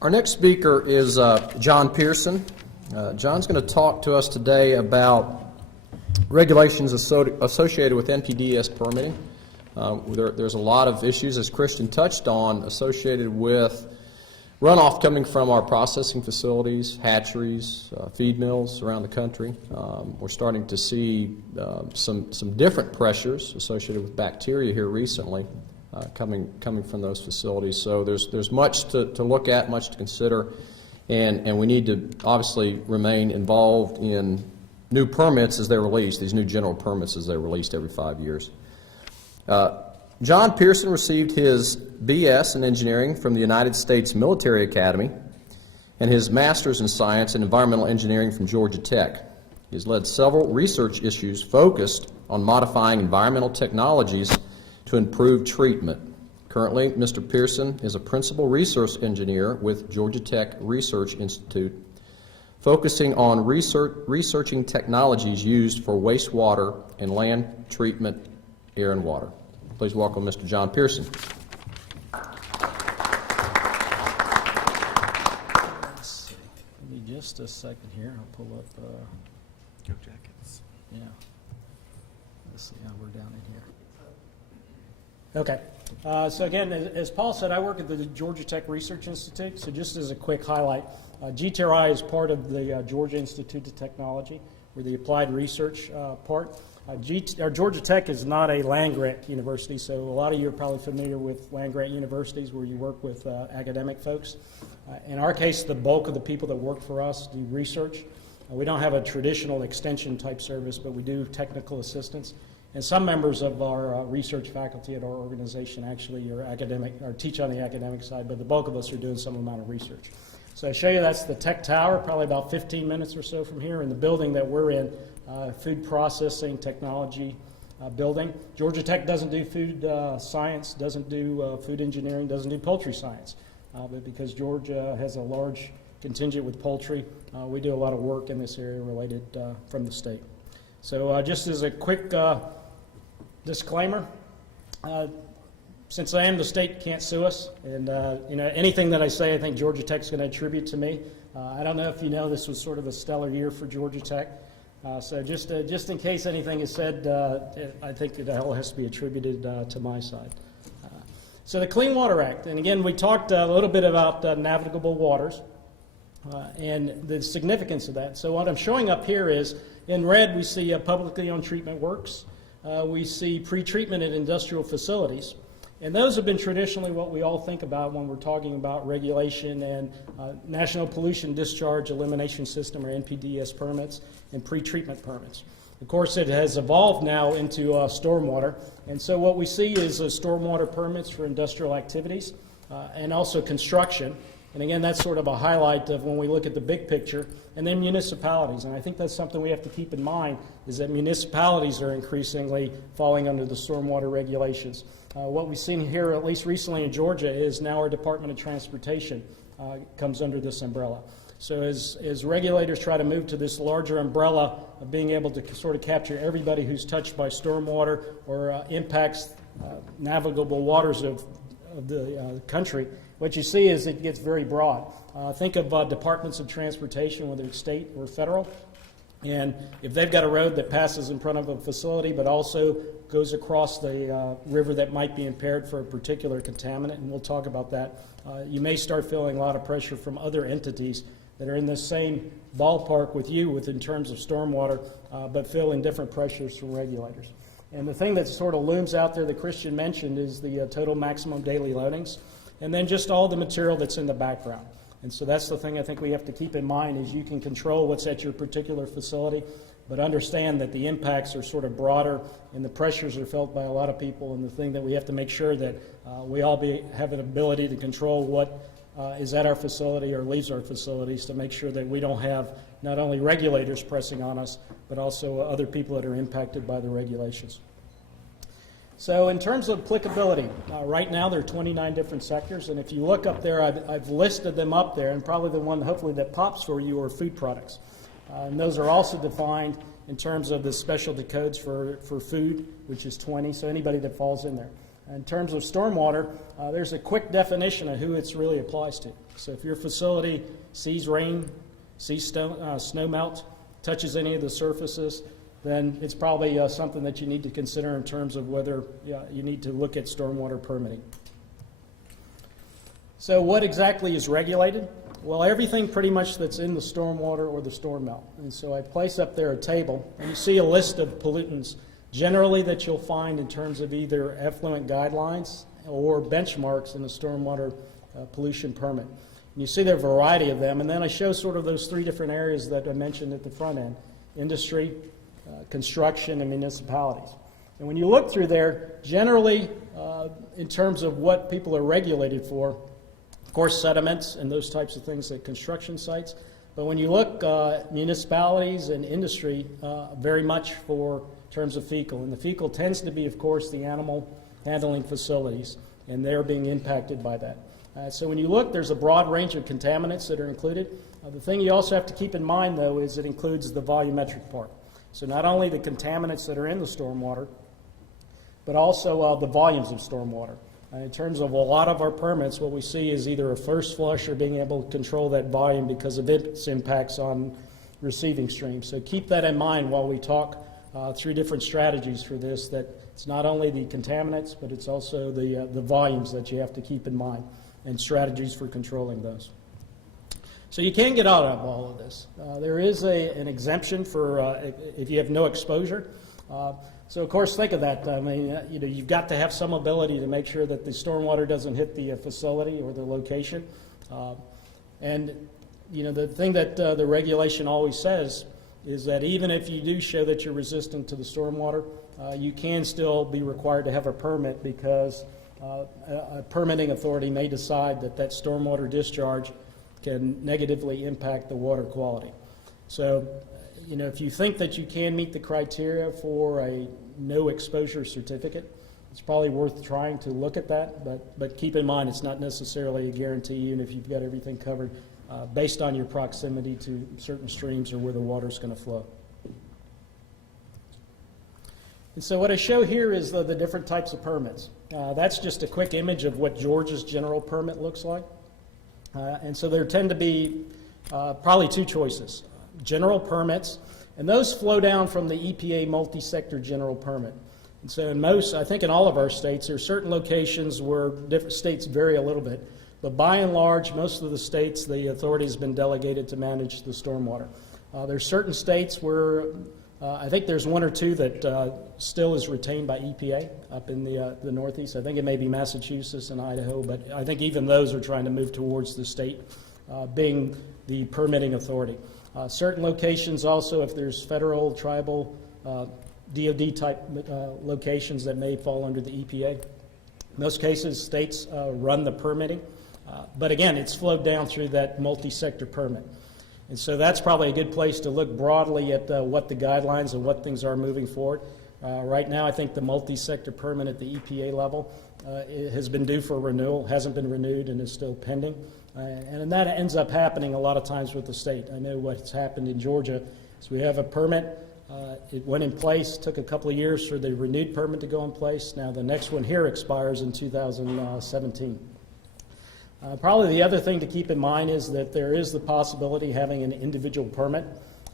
Our next speaker is John Pierson. John's going to talk to us today about regulations associated with NPDES permitting. There's a lot of issues, as Christian touched on, associated with runoff coming from our processing facilities, hatcheries, feed mills around the country. We're starting to see some different pressures associated with bacteria here recently coming from those facilities. So there's much to look at, much to consider, and we need to obviously remain involved in new permits as they're released, these new general permits as they're released every 5 years. John Pierson received his BS in engineering from the United States Military Academy and his master's in science and environmental engineering from Georgia Tech. He has led several research issues focused on modifying environmental technologies to improve treatment. Currently, Mr. Pierson is a principal research engineer with Georgia Tech Research Institute, focusing on researching technologies used for wastewater and land treatment, air and water. Please welcome Mr. John Pierson. Let's see. Give me just a second here. I'll pull up. Go Jackets. Yeah. Let's see how we're down in here. Okay. So again, as Paul said, I work at the Georgia Tech Research Institute. So just as a quick highlight, GTRI is part of the Georgia Institute of Technology. We're the applied research part. Georgia Tech is not a land-grant university, so a lot of you are probably familiar with land-grant universities where you work with academic folks. In our case, the bulk of the people that work for us do research. We don't have a traditional extension-type service, but we do technical assistance. And some members of our research faculty at our organization actually are academic, or teach on the academic side, but the bulk of us are doing some amount of research. So I show you that's the Tech Tower, probably about 15 minutes or so from here, in the building that we're in, food processing technology building. Georgia Tech doesn't do food science, doesn't do food engineering, doesn't do poultry science. But because Georgia has a large contingent with poultry, we do a lot of work in this area related from the state. So just as a quick disclaimer, since I am the state, can't sue us, and anything that I say, I think Georgia Tech's going to attribute to me. I don't know if you know, this was sort of a stellar year for Georgia Tech. So just in case anything is said, I think it all has to be attributed to my side. So the Clean Water Act, and again, we talked a little bit about navigable waters and the significance of that. So what I'm showing up here is, in red, we see publicly owned treatment works. We see pre-treatment at industrial facilities. And those have been traditionally what we all think about when we're talking about regulation and National Pollution Discharge Elimination System, or NPDES permits, and pre-treatment permits. Of course, it has evolved now into stormwater. And so what we see is stormwater permits for industrial activities and also construction. And again, that's sort of a highlight of when we look at the big picture. And then municipalities. And I think that's something we have to keep in mind, is that municipalities are increasingly falling under the stormwater regulations. What we've seen here, at least recently in Georgia, is now our Department of Transportation comes under this umbrella. So as regulators try to move to this larger umbrella of being able to sort of capture everybody who's touched by stormwater or impacts navigable waters of the country, what you see is it gets very broad. Think of departments of transportation, whether it's state or federal. And if they've got a road that passes in front of a facility but also goes across the river that might be impaired for a particular contaminant, and we'll talk about that, you may start feeling a lot of pressure from other entities that are in the same ballpark with you in terms of stormwater, but feeling different pressures from regulators. And the thing that sort of looms out there that Christian mentioned is the total maximum daily loadings, and then just all the material that's in the background. And so that's the thing I think we have to keep in mind, is you can control what's at your particular facility, but understand that the impacts are sort of broader and the pressures are felt by a lot of people. And the thing that we have to make sure that we all have an ability to control what is at our facility or leaves our facilities, to make sure that we don't have not only regulators pressing on us, but also other people that are impacted by the regulations. So in terms of applicability, right now there are 29 different sectors, and if you look up there, I've listed them up there, and probably the one hopefully that pops for you are food products. And those are also defined in terms of the specialty codes for food, which is 20, so anybody that falls in there. In terms of stormwater, there's a quick definition of who it really applies to. So if your facility sees rain, sees snow melt, touches any of the surfaces, then it's probably something that you need to consider in terms of whether you need to look at stormwater permitting. So what exactly is regulated? Well, everything pretty much that's in the stormwater or the storm melt. And so I place up there a table, and you see a list of pollutants generally that you'll find in terms of either effluent guidelines or benchmarks in the stormwater pollution permit. And you see there are a variety of them, and then I show sort of those three different areas that I mentioned at the front end: industry, construction, and municipalities. And when you look through there, generally in terms of what people are regulated for, of course, sediments and those types of things at construction sites. But when you look municipalities and industry, very much for terms of fecal. And the fecal tends to be, of course, the animal handling facilities, and they're being impacted by that. So when you look, there's a broad range of contaminants that are included. The thing you also have to keep in mind, though, is it includes the volumetric part. So not only the contaminants that are in the stormwater, but also the volumes of stormwater. In terms of a lot of our permits, what we see is either a first flush or being able to control that volume because of its impacts on receiving streams. So keep that in mind while we talk through different strategies for this, that it's not only the contaminants, but it's also the volumes that you have to keep in mind and strategies for controlling those. So you can get out of all of this. There is an exemption for if you have no exposure. So of course, think of that. I mean, you've got to have some ability to make sure that the stormwater doesn't hit the facility or the location. And the thing that the regulation always says is that even if you do show that you're resistant to the stormwater, you can still be required to have a permit because a permitting authority may decide that that stormwater discharge can negatively impact the water quality. So, if you think that you can meet the criteria for a no exposure certificate, it's probably worth trying to look at that, but keep in mind it's not necessarily a guarantee, even if you've got everything covered based on your proximity to certain streams or where the water is going to flow. And so what I show here is the different types of permits. That's just a quick image of what Georgia's general permit looks like. And so there tend to be probably two choices: general permits, and those flow down from the EPA multi-sector general permit. And so I think in all of our states, there are certain locations where different states vary a little bit, but by and large, most of the states, the authority has been delegated to manage the stormwater. There are certain states where I think there's one or two that still is retained by EPA up in the Northeast. I think it may be Massachusetts and Idaho, but I think even those are trying to move towards the state being the permitting authority. Certain locations also, if there's federal, tribal, DOD-type locations that may fall under the EPA. In most cases, states run the permitting, but again, it's flowed down through that multi-sector permit. And so that's probably a good place to look broadly at what the guidelines and what things are moving forward. Right now, I think the multi-sector permit at the EPA level it has been due for renewal, hasn't been renewed, and is still pending. And that ends up happening a lot of times with the state. I know what's happened in Georgia is we have a permit. It went in place, took a couple of years for the renewed permit to go in place. Now the next one here expires in 2017. Probably the other thing to keep in mind is that there is the possibility of having an individual permit,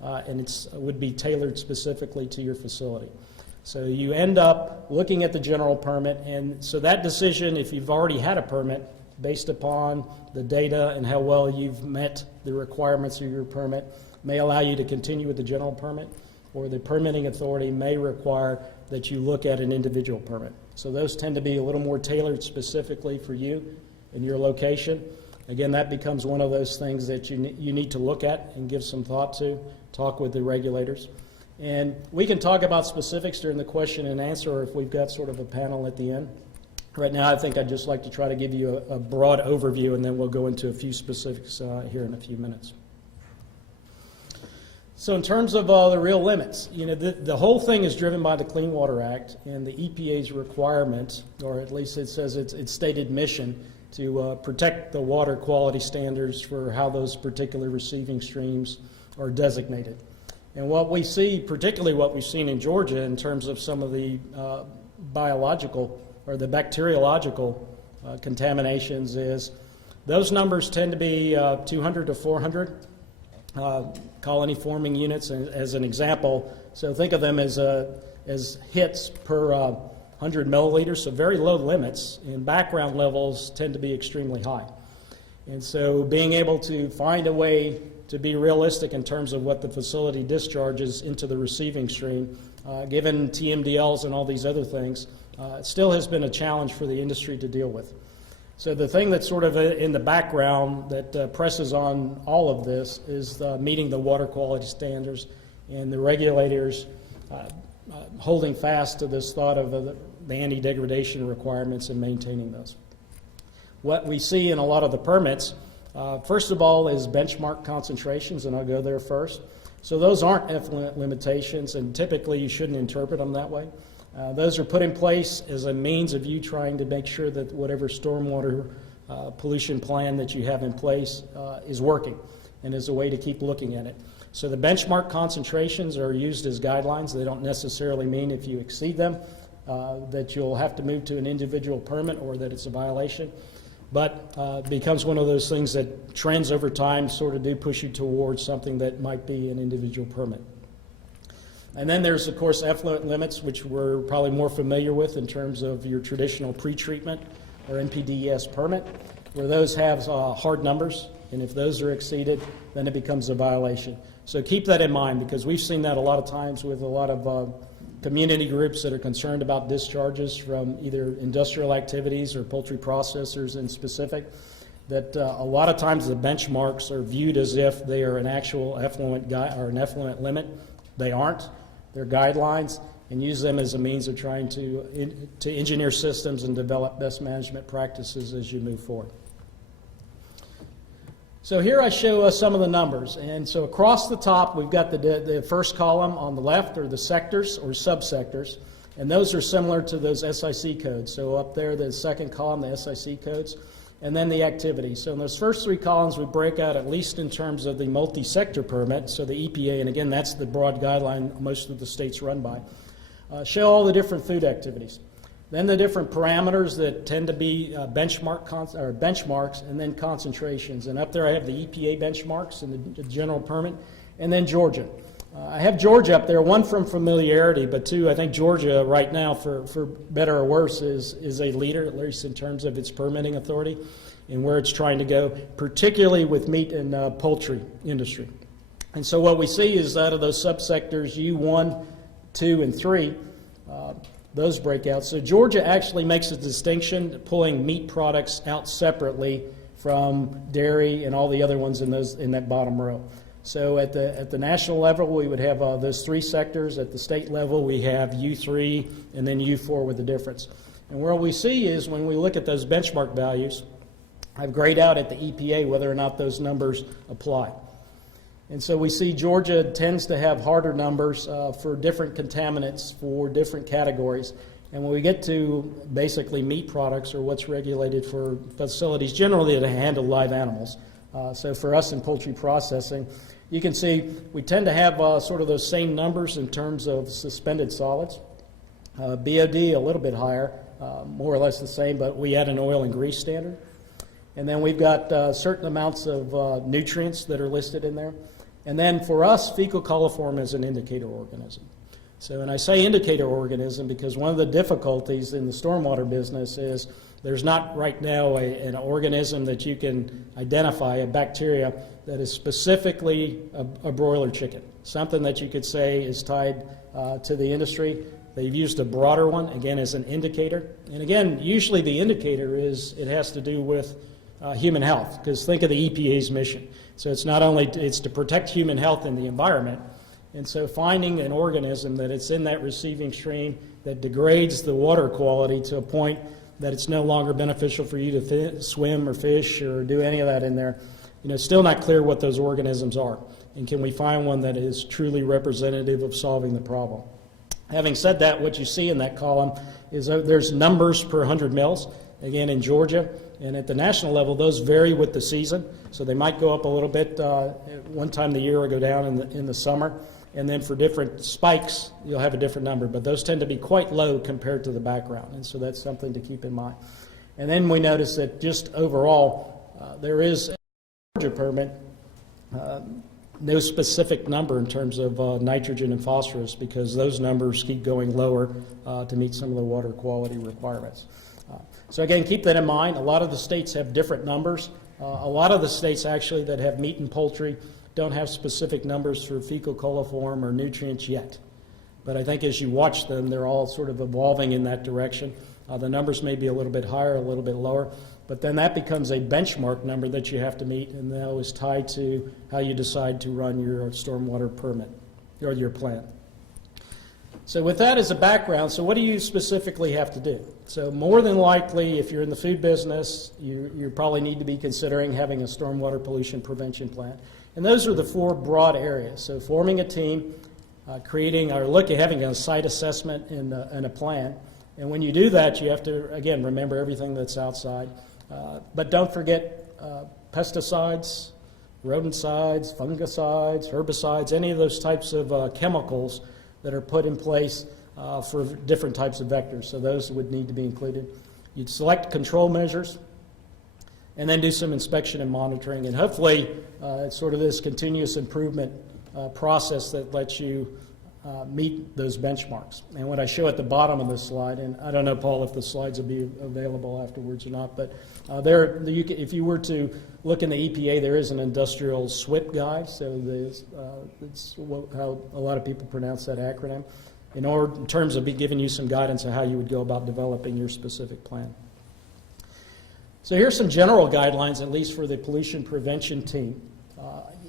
and it would be tailored specifically to your facility. So you end up looking at the general permit, and so that decision, if you've already had a permit, based upon the data and how well you've met the requirements of your permit, may allow you to continue with the general permit, or the permitting authority may require that you look at an individual permit. So those tend to be a little more tailored specifically for you and your location. Again, that becomes one of those things that you need to look at and give some thought to, talk with the regulators. And we can talk about specifics during the question and answer, or if we've got sort of a panel at the end. Right now, I think I'd just like to try to give you a broad overview, and then we'll go into a few specifics here in a few minutes. So in terms of the real limits, the whole thing is driven by the Clean Water Act and the EPA's requirement, or at least it says its stated mission, to protect the water quality standards for how those particular receiving streams are designated. And what we see, particularly what we've seen in Georgia in terms of some of the biological or the bacteriological contaminations is those numbers tend to be 200 to 400 colony forming units as an example. So think of them as hits per 100 milliliters, so very low limits, and background levels tend to be extremely high. And so being able to find a way to be realistic in terms of what the facility discharges into the receiving stream, given TMDLs and all these other things, it still has been a challenge for the industry to deal with. So the thing that's sort of in the background that presses on all of this is meeting the water quality standards and the regulators holding fast to this thought of the anti-degradation requirements and maintaining those. What we see in a lot of the permits, first of all, is benchmark concentrations, and I'll go there first. So those aren't effluent limitations, and typically you shouldn't interpret them that way. Those are put in place as a means of you trying to make sure that whatever stormwater pollution plan that you have in place is working and is a way to keep looking at it. So the benchmark concentrations are used as guidelines. They don't necessarily mean if you exceed them that you'll have to move to an individual permit or that it's a violation. But it becomes one of those things that trends over time sort of do push you towards something that might be an individual permit. And then there's, of course, effluent limits, which we're probably more familiar with in terms of your traditional pretreatment or NPDES permit, where those have hard numbers, and if those are exceeded, then it becomes a violation. So keep that in mind, because we've seen that a lot of times with a lot of community groups that are concerned about discharges from either industrial activities or poultry processors in specific, that a lot of times the benchmarks are viewed as if they are an actual effluent or an effluent limit. They aren't. They're guidelines, and use them as a means of trying to engineer systems and develop best management practices as you move forward. So here I show us some of the numbers, and so across the top we've got the first column on the left are the sectors or subsectors, and those are similar to those SIC codes. So up there, the second column, the SIC codes, and then the activity. So in those first three columns we break out, at least in terms of the multi-sector permit, so the EPA, and again that's the broad guideline most of the states run by, show all the different food activities. Then the different parameters that tend to be benchmarks, and then concentrations. And up there I have the EPA benchmarks and the general permit, and then Georgia. I have Georgia up there, one from familiarity, but two, I think Georgia right now, for better or worse, is a leader, at least in terms of its permitting authority and where it's trying to go, particularly with meat and poultry industry. And so what we see is out of those subsectors, U1, 2, and 3, those breakouts. So Georgia actually makes a distinction, pulling meat products out separately from dairy and all the other ones in that bottom row. So at the national level, we would have those three sectors. At the state level, we have U3 and then U4 with the difference. And what we see is when we look at those benchmark values, I've grayed out at the EPA whether or not those numbers apply. And so we see Georgia tends to have harder numbers for different contaminants for different categories. And when we get to basically meat products or what's regulated for facilities generally that handle live animals, so for us in poultry processing, you can see we tend to have sort of those same numbers in terms of suspended solids. BOD a little bit higher, more or less the same, but we add an oil and grease standard. And then we've got certain amounts of nutrients that are listed in there. And then for us, fecal coliform is an indicator organism. So, and I say indicator organism because one of the difficulties in the stormwater business is there's not right now an organism that you can identify, a bacteria, that is specifically a broiler chicken, something that you could say is tied to the industry. They've used a broader one, again, as an indicator. And again, usually the indicator it has to do with human health, because think of the EPA's mission. So it's not only, it's to protect human health and the environment, and so finding an organism that it's in that receiving stream that degrades the water quality to a point that it's no longer beneficial for you to swim or fish or do any of that in there, still not clear what those organisms are. And can we find one that is truly representative of solving the problem? Having said that, what you see in that column is there's numbers per 100 mils, again in Georgia, and at the national level, those vary with the season. So they might go up a little bit one time of the year or go down in the summer. and then for different spikes, you'll have a different number, but those tend to be quite low compared to the background, and so that's something to keep in mind. And then we notice that just overall, there is a Georgia permit, no specific number in terms of nitrogen and phosphorus, because those numbers keep going lower to meet some of the water quality requirements. So again, keep that in mind. A lot of the states have different numbers. A lot of the states actually that have meat and poultry don't have specific numbers for fecal coliform or nutrients yet. But I think as you watch them, they're all sort of evolving in that direction. The numbers may be a little bit higher, a little bit lower, but then that becomes a benchmark number that you have to meet, and that is tied to how you decide to run your stormwater permit or your plan. So with that as a background, so what do you specifically have to do? So more than likely, if you're in the food business, you probably need to be considering having a stormwater pollution prevention plan. And those are the four broad areas. So forming a team, creating or having a site assessment and a plan. And when you do that, you have to, again, remember everything that's outside. But don't forget pesticides, rodenticides, fungicides, herbicides, any of those types of chemicals that are put in place for different types of vectors. So those would need to be included. You'd select control measures, and then do some inspection and monitoring. And hopefully, it's sort of this continuous improvement process that lets you meet those benchmarks. And what I show at the bottom of this slide, and I don't know, Paul, if the slides will be available afterwards or not, but if you were to look in the EPA, there is an industrial SWIP guide, so it's how a lot of people pronounce that acronym, in terms of giving you some guidance on how you would go about developing your specific plan. So here's some general guidelines, at least for the pollution prevention team.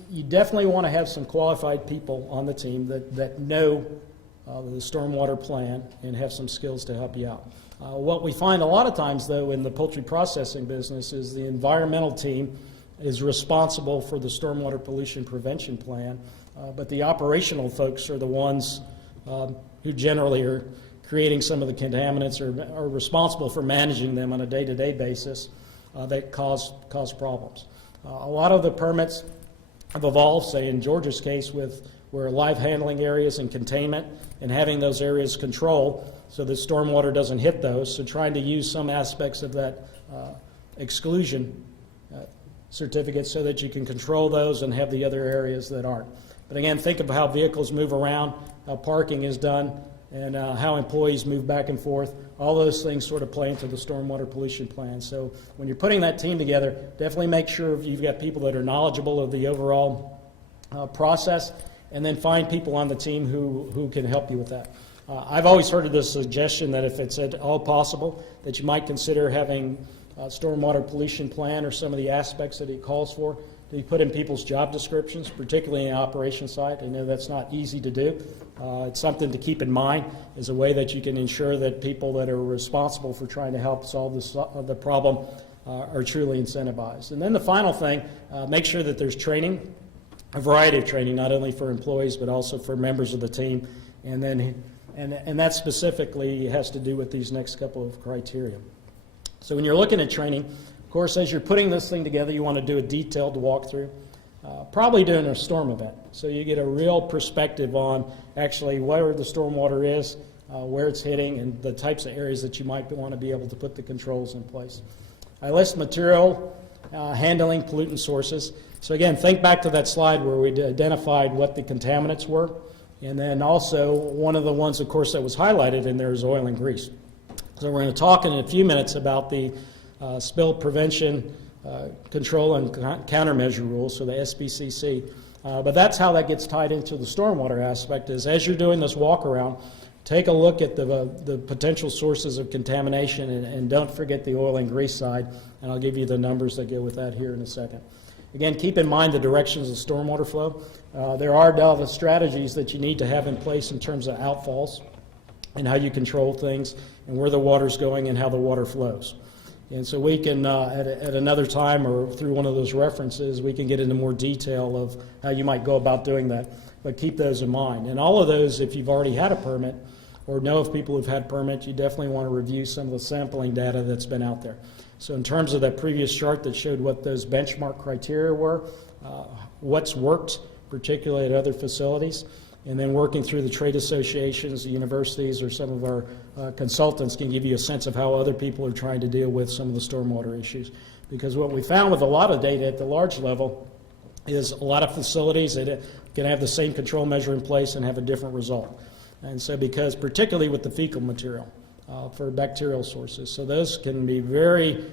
You definitely want to have some qualified people on the team that know the stormwater plan and have some skills to help you out. What we find a lot of times, though, in the poultry processing business is the environmental team is responsible for the stormwater pollution prevention plan, but the operational folks are the ones who generally are creating some of the contaminants or are responsible for managing them on a day-to-day basis that cause problems. A lot of the permits have evolved, say in Georgia's case, where live handling areas and containment and having those areas controlled so that stormwater doesn't hit those. So trying to use some aspects of that exclusion certificate so that you can control those and have the other areas that aren't. But again, think of how vehicles move around, how parking is done, and how employees move back and forth. All those things sort of play into the stormwater pollution plan. So when you're putting that team together, definitely make sure you've got people that are knowledgeable of the overall process, and then find people on the team who can help you with that. I've always heard of this suggestion that if it's at all possible, that you might consider having a stormwater pollution plan or some of the aspects that it calls for to be put in people's job descriptions, particularly in the operations side. I know that's not easy to do. It's something to keep in mind as a way that you can ensure that people that are responsible for trying to help solve the problem are truly incentivized. And then the final thing, make sure that there's training, a variety of training, not only for employees but also for members of the team. And that specifically has to do with these next couple of criteria. So when you're looking at training, of course, as you're putting this thing together, you want to do a detailed walkthrough, probably during a storm event. So you get a real perspective on actually where the stormwater is, where it's hitting, and the types of areas that you might want to be able to put the controls in place. I list material handling pollutant sources. So again, think back to that slide where we identified what the contaminants were. And then also one of the ones, of course, that was highlighted in there is oil and grease. So we're going to talk in a few minutes about the spill prevention, control, and countermeasure rules, so the SPCC. But that's how that gets tied into the stormwater aspect, is as you're doing this walk around, take a look at the potential sources of contamination, and don't forget the oil and grease side, and I'll give you the numbers that go with that here in a second. Again, keep in mind the directions of stormwater flow. There are the strategies that you need to have in place in terms of outfalls and how you control things and where the water's going and how the water flows. And so we can, at another time or through one of those references, we can get into more detail of how you might go about doing that, but keep those in mind. And all of those, if you've already had a permit or know of people who've had permits, you definitely want to review some of the sampling data that's been out there. So in terms of that previous chart that showed what those benchmark criteria were, what's worked, particularly at other facilities, and then working through the trade associations, the universities, or some of our consultants can give you a sense of how other people are trying to deal with some of the stormwater issues. Because what we found with a lot of data at the large level is a lot of facilities that can have the same control measure in place and have a different result. And so because particularly with the fecal material for bacterial sources, so those can be very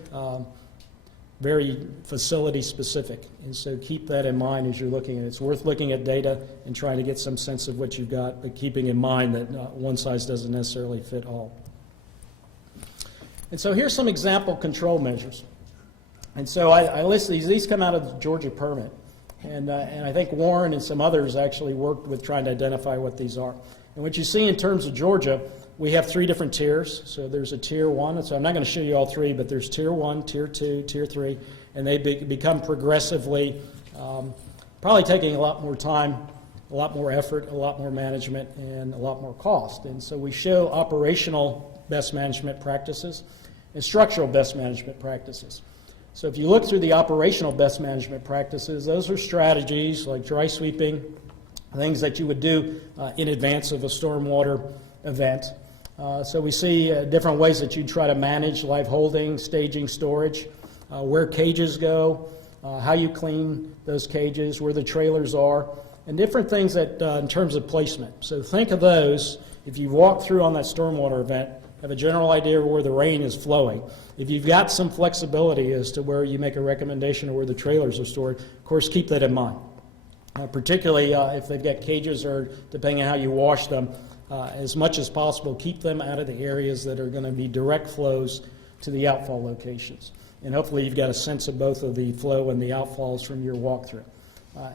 facility specific. And so keep that in mind as you're looking at it. It's worth looking at data and trying to get some sense of what you've got, but keeping in mind that one size doesn't necessarily fit all. And so here's some example control measures. And so I list these come out of the Georgia permit. And I think Warren and some others actually worked with trying to identify what these are. And what you see in terms of Georgia, we have 3 different tiers. So there's a tier 1, and so I'm not going to show you all 3, but there's tier 1, tier 2, tier 3, and they become progressively, probably taking a lot more time, a lot more effort, a lot more management, and a lot more cost. And so we show operational best management practices and structural best management practices. So if you look through the operational best management practices, those are strategies like dry sweeping, things that you would do in advance of a stormwater event. So we see different ways that you try to manage live holding, staging, storage, where cages go, how you clean those cages, where the trailers are, and different things that in terms of placement. So think of those. If you walk through on that stormwater event, have a general idea of where the rain is flowing. If you've got some flexibility as to where you make a recommendation of where the trailers are stored, of course, keep that in mind. Particularly if they've got cages or depending on how you wash them, as much as possible, keep them out of the areas that are going to be direct flows to the outfall locations. And hopefully you've got a sense of both of the flow and the outfalls from your walkthrough.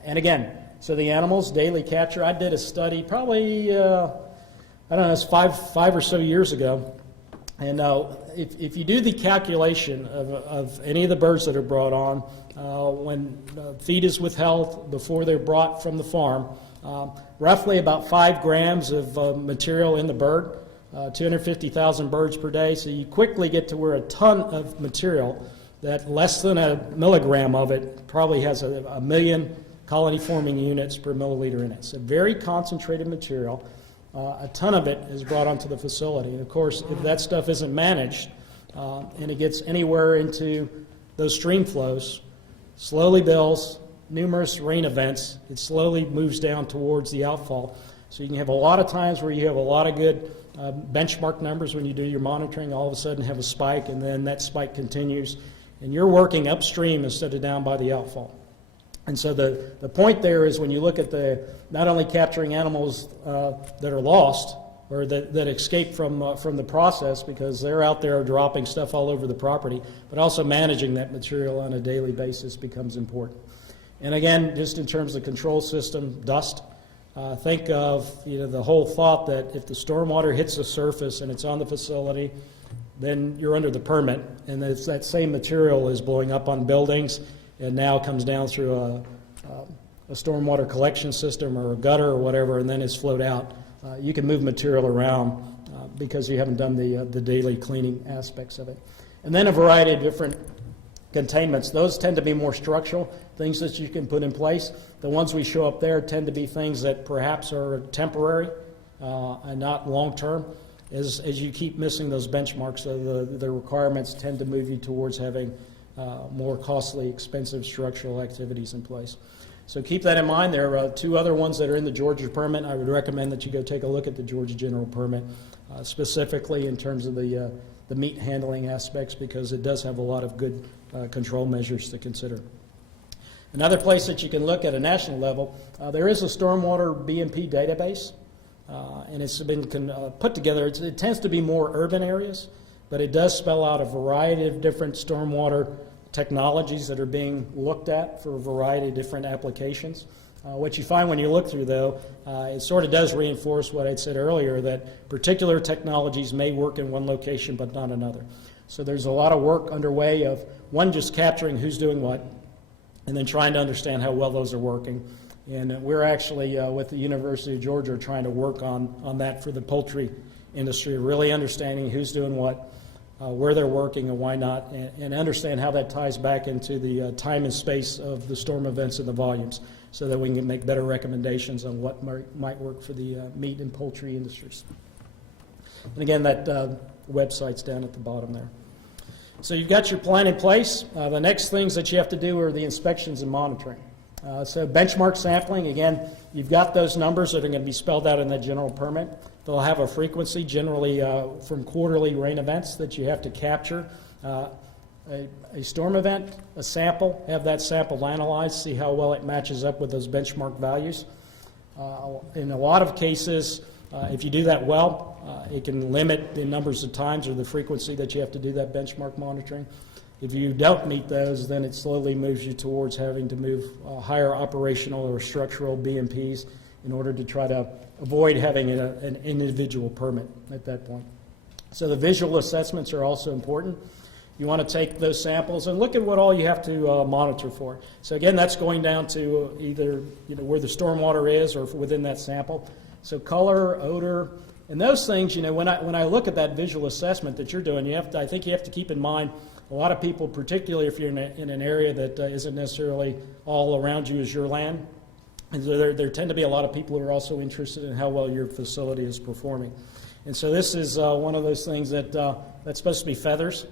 And again, so the animals, daily capture, I did a study probably, I don't know, it's five or so years ago. And if you do the calculation of any of the birds that are brought on, when feed is withheld before they're brought from the farm, roughly about 5 grams of material in the bird, 250,000 birds per day. So you quickly get to where a ton of material, that less than a milligram of it probably has a million colony forming units per milliliter in it. So very concentrated material. A ton of it is brought onto the facility. And of course, if that stuff isn't managed and it gets anywhere into those stream flows, slowly builds, numerous rain events, it slowly moves down towards the outfall. So you can have a lot of times where you have a lot of good benchmark numbers when you do your monitoring, all of a sudden have a spike, and then that spike continues. And you're working upstream instead of down by the outfall. And so the point there is when you look at not only capturing animals that are lost or that escape from the process because they're out there dropping stuff all over the property, but also managing that material on a daily basis becomes important. And again, just in terms of control system, dust, think of the whole thought that if the stormwater hits the surface and it's on the facility, then you're under the permit, and that same material is blowing up on buildings and now comes down through a stormwater collection system or a gutter or whatever, and then it's flowed out. You can move material around because you haven't done the daily cleaning aspects of it. And then a variety of different containments. Those tend to be more structural, things that you can put in place. The ones we show up there tend to be things that perhaps are temporary and not long-term. As you keep missing those benchmarks, the requirements tend to move you towards having more costly, expensive structural activities in place. So keep that in mind. There are 2 other ones that are in the Georgia permit. I would recommend that you go take a look at the Georgia general permit, specifically in terms of the meat handling aspects, because it does have a lot of good control measures to consider. Another place that you can look at a national level, there is a Stormwater BMP Database, and it's been put together. It tends to be more urban areas, but it does spell out a variety of different stormwater technologies that are being looked at for a variety of different applications. What you find when you look through, though, it sort of does reinforce what I'd said earlier, that particular technologies may work in one location but not another. So there's a lot of work underway of, one, just capturing who's doing what, and then trying to understand how well those are working. And we're actually, with the University of Georgia, trying to work on that for the poultry industry, really understanding who's doing what, where they're working and why not, and understand how that ties back into the time and space of the storm events and the volumes, so that we can make better recommendations on what might work for the meat and poultry industries. And again, that website's down at the bottom there. So you've got your plan in place. The next things that you have to do are the inspections and monitoring. So benchmark sampling, again, you've got those numbers that are going to be spelled out in that general permit. They'll have a frequency, generally from quarterly rain events, that you have to capture. A storm event, a sample, have that sample analyzed, see how well it matches up with those benchmark values. In a lot of cases, if you do that well, it can limit the numbers of times or the frequency that you have to do that benchmark monitoring. If you don't meet those, then it slowly moves you towards having to move higher operational or structural BMPs in order to try to avoid having an individual permit at that point. So the visual assessments are also important. You want to take those samples and look at what all you have to monitor for. So again, that's going down to either where the stormwater is or within that sample. So color, odor, and those things. When I look at that visual assessment that you're doing, I think you have to keep in mind a lot of people, particularly if you're in an area that isn't necessarily all around you is your land, and so there tend to be a lot of people who are also interested in how well your facility is performing. And so this is one of those things that's supposed to be feathers.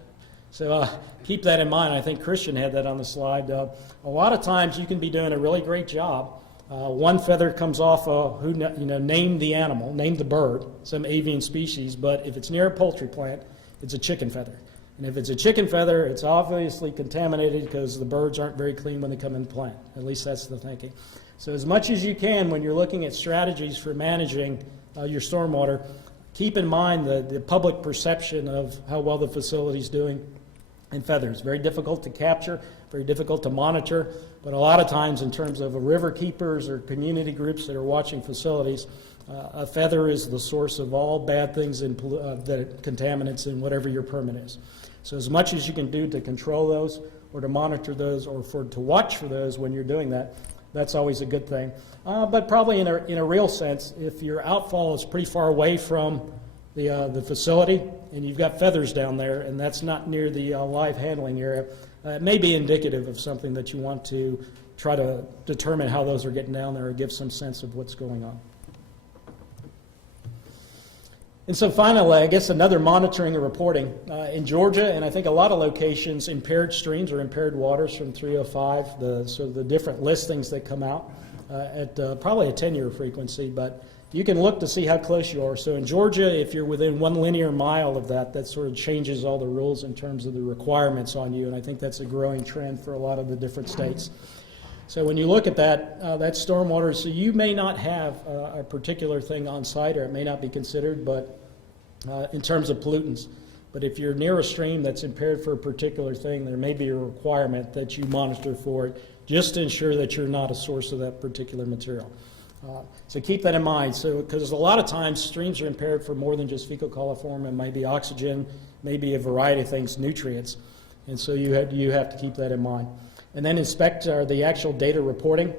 So keep that in mind. I think Christian had that on the slide. A lot of times you can be doing a really great job. One feather comes off name the animal, name the bird, some avian species, but if it's near a poultry plant, it's a chicken feather. And if it's a chicken feather, it's obviously contaminated because the birds aren't very clean when they come in the plant. At least that's the thinking. So as much as you can, when you're looking at strategies for managing your stormwater, keep in mind the public perception of how well the facility's doing in feathers. Very difficult to capture, very difficult to monitor, but a lot of times in terms of river keepers or community groups that are watching facilities, a feather is the source of all bad things in contaminants in whatever your permit is. So as much as you can do to control those or to monitor those or to watch for those when you're doing that, that's always a good thing. But probably in a real sense, if your outfall is pretty far away from the facility and you've got feathers down there and that's not near the live handling area, it may be indicative of something that you want to try to determine how those are getting down there or give some sense of what's going on. And so finally, I guess another monitoring and reporting. In Georgia, and I think a lot of locations, impaired streams or impaired waters from 305, the different listings that come out at probably a 10-year frequency, but you can look to see how close you are. So in Georgia, if you're within 1 linear mile of that sort of changes all the rules in terms of the requirements on you, and I think that's a growing trend for a lot of the different states. So when you look at that stormwater, so you may not have a particular thing on site, or it may not be considered, but in terms of pollutants. But if you're near a stream that's impaired for a particular thing, there may be a requirement that you monitor for it, just to ensure that you're not a source of that particular material. So keep that in mind. So because a lot of times streams are impaired for more than just fecal coliform, and maybe oxygen, maybe a variety of things, nutrients, and so you have to keep that in mind. And then inspect the actual data reporting.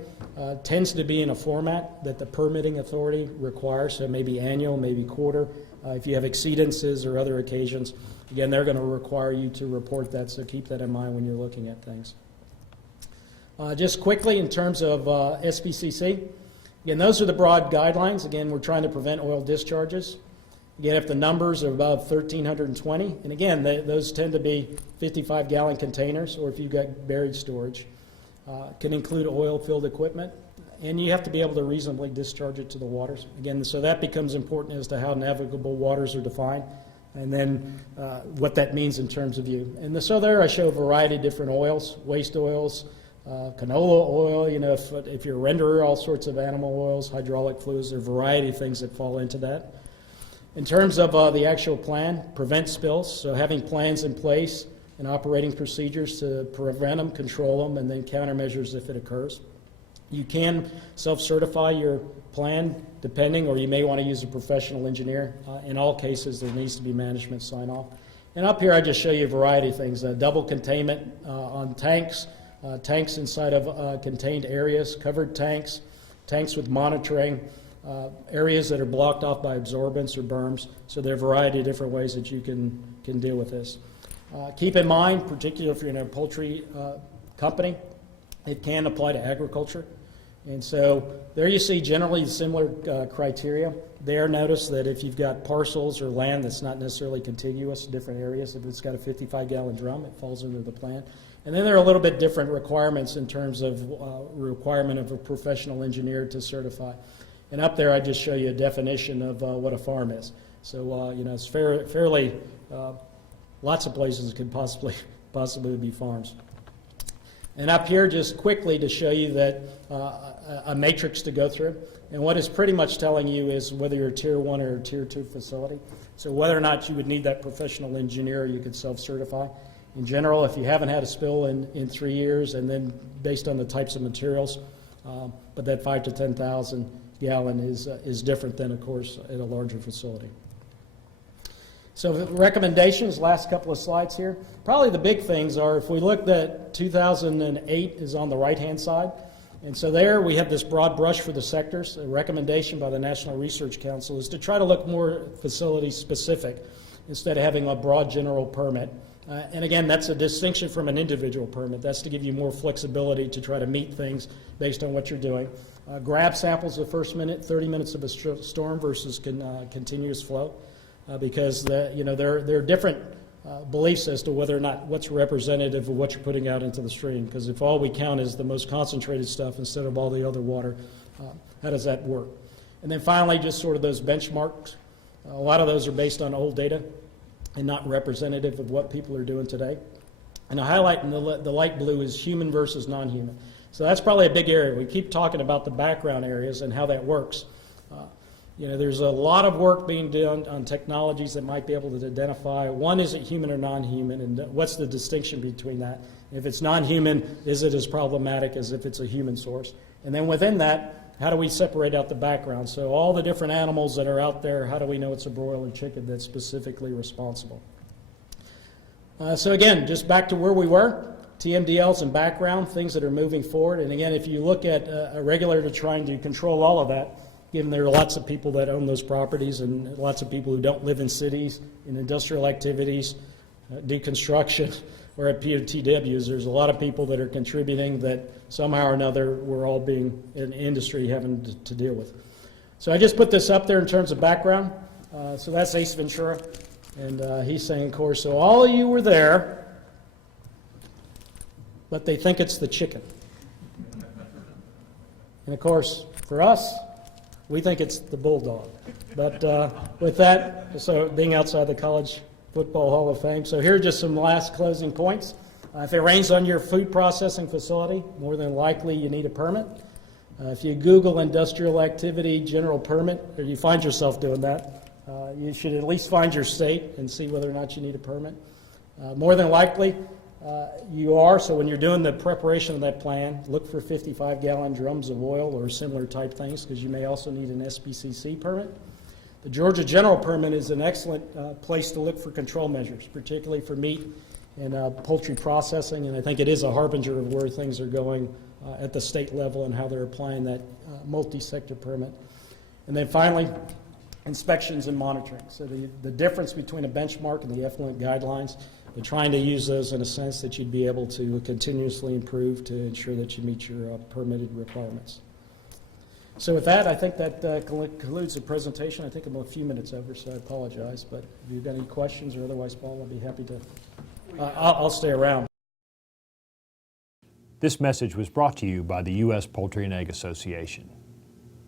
Tends to be in a format that the permitting authority requires, so maybe annual, maybe quarter. If you have exceedances or other occasions, again, they're going to require you to report that, so keep that in mind when you're looking at things. Just quickly, in terms of SPCC, again, those are the broad guidelines. Again, we're trying to prevent oil discharges. Again, if the numbers are above 1,320, and again, those tend to be 55-gallon containers, or if you've got buried storage, can include oil-filled equipment, and you have to be able to reasonably discharge it to the waters. Again, so that becomes important as to how navigable waters are defined, and then what that means in terms of you. And so there I show a variety of different oils, waste oils, canola oil, if you're a renderer, all sorts of animal oils, hydraulic fluids, there are a variety of things that fall into that. In terms of the actual plan, prevent spills, so having plans in place and operating procedures to prevent them, control them, and then countermeasures if it occurs. You can self-certify your plan depending, or you may want to use a professional engineer. In all cases, there needs to be management sign-off. And up here I just show you a variety of things, double containment on tanks, tanks inside of contained areas, covered tanks, tanks with monitoring, areas that are blocked off by absorbents or berms. So there are a variety of different ways that you can deal with this. Keep in mind, particularly if you're in a poultry company, it can apply to agriculture. And so there you see generally similar criteria. There, notice that if you've got parcels or land that's not necessarily contiguous, different areas, if it's got a 55-gallon drum, it falls into the plan. And then there are a little bit different requirements in terms of requirement of a professional engineer to certify. And up there, I just show you a definition of what a farm is. So, you know, it's fairly, lots of places could possibly be farms. And up here, just quickly to show you that a matrix to go through. And what it's pretty much telling you is whether you're a Tier 1 or a Tier 2 facility. So whether or not you would need that professional engineer, you could self-certify. In general, if you haven't had a spill in 3 years, and then based on the types of materials, but that 5 to 10,000 gallon is different than, of course, at a larger facility. So the recommendations, last couple of slides here. Probably the big things are, if we looked at 2008 is on the right-hand side. And so there we have this broad brush for the sectors. A recommendation by the National Research Council is to try to look more facility specific instead of having a broad general permit. And again, that's a distinction from an individual permit. That's to give you more flexibility to try to meet things based on what you're doing. Grab samples the first minute, 30 minutes of a storm versus continuous flow. Because there are different beliefs as to whether or not what's representative of what you're putting out into the stream. Because if all we count is the most concentrated stuff instead of all the other water, how does that work? And then finally, just sort of those benchmarks. A lot of those are based on old data and not representative of what people are doing today. And I highlight in the light blue is human versus non-human. So that's probably a big area. We keep talking about the background areas and how that works. You know, there's a lot of work being done on technologies that might be able to identify, one, is it human or non-human, and what's the distinction between that? If it's non-human, is it as problematic as if it's a human source? And then within that, how do we separate out the background? So all the different animals that are out there, how do we know it's a broiler chicken that's specifically responsible? So again, just back to where we were, TMDLs and background, things that are moving forward. And again, if you look at a regulator trying to control all of that, given there are lots of people that own those properties and lots of people who don't live in cities, in industrial activities, do construction, or at POTWs, there's a lot of people that are contributing that somehow or another we're all being in industry having to deal with. So I just put this up there in terms of background. So that's Ace Ventura, and he's saying, of course, so all of you were there, but they think it's the chicken. And of course, for us, we think it's the bulldog. But with that, so being outside the College Football Hall of Fame, so here are just some last closing points. If it rains on your food processing facility, more than likely you need a permit. If you Google industrial activity general permit, or you find yourself doing that, you should at least find your state and see whether or not you need a permit. More than likely, you are, so when you're doing the preparation of that plan, look for 55-gallon drums of oil or similar type things, because you may also need an SPCC permit. The Georgia General Permit is an excellent place to look for control measures, particularly for meat and poultry processing, and I think it is a harbinger of where things are going at the state level and how they're applying that multi-sector permit. And then finally, inspections and monitoring. So the difference between a benchmark and the effluent guidelines, we're trying to use those in a sense that you'd be able to continuously improve to ensure that you meet your permitted requirements. So with that, I think that concludes the presentation. I think I'm a few minutes over, so I apologize. But if you've got any questions or otherwise, Paul, I'll be happy to. I'll stay around. This message was brought to you by the U.S. Poultry and Egg Association.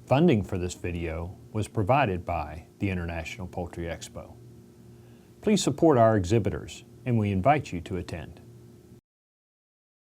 Funding for this video was provided by the International Poultry Expo. Please support our exhibitors, and we invite you to attend.